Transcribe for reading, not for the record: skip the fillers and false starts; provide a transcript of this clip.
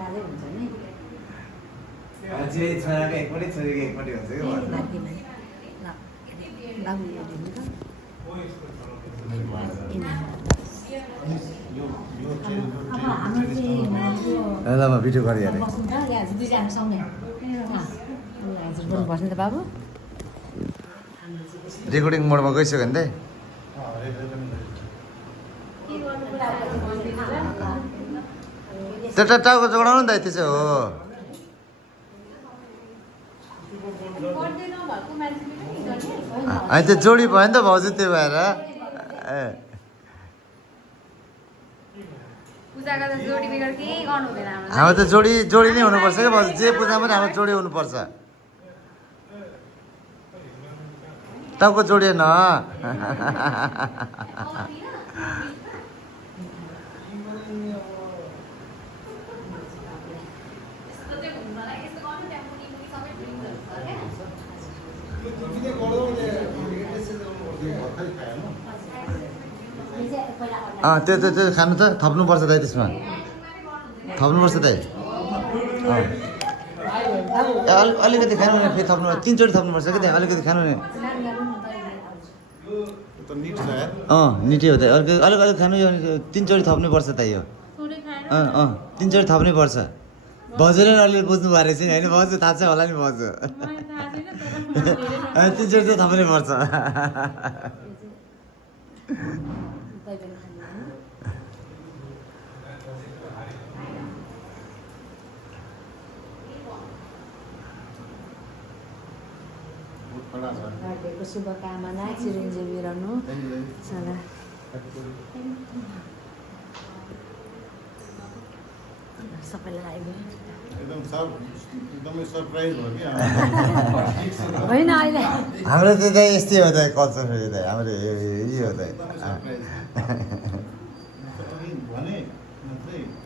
यादै हुन्छ नि छोराको एकपट्टि छोरीको एकपट्टि हुन्छ कि बाबु हेरिदिनु त ल म भिडियो गरिहालेँ बस्नु त बाबु रेकर्डिङ मोडमा गइसक्यो नि त त्यो टाउको जोडाउनु नि त त्यसो हो अनि त्यो जोडी भयो नि त भाउजू त्यो भएर हाम्रो त जोडी नै हुनुपर्छ क्या भाउजू जे पूजामा पनि हाम्रो जोडी हुनुपर्छ टाउको जोडिएन त्यो खानु त थप्नुपर्छ दाइ त्यसमा थप्नुपर्छ दाइ अलिकति खानु नि फेरि थप्नु 3 चोटि थप्नुपर्छ कि दाइ अलिकति खानु नि निटी हो त अलिकति खानु यो 3 चोटि थप्नुपर्छ त यो 3 चोटि थप्नै पर्छ भाउजूले अलिअलि बुझ्नु भएर चाहिँ होइन भाउजू थाहा छ होला नि भाउजू 3 चोटि चाहिँ थप्नै पर्छ बर्थडेको शुभकामना चिरञ्जीवी रहनु सदा सबैलाई आइदिनु एकदमै सरप्राइज भयो कि होइन अहिले हाम्रो त यस्तै हो त कल्चर हाम्रो यो हो त भने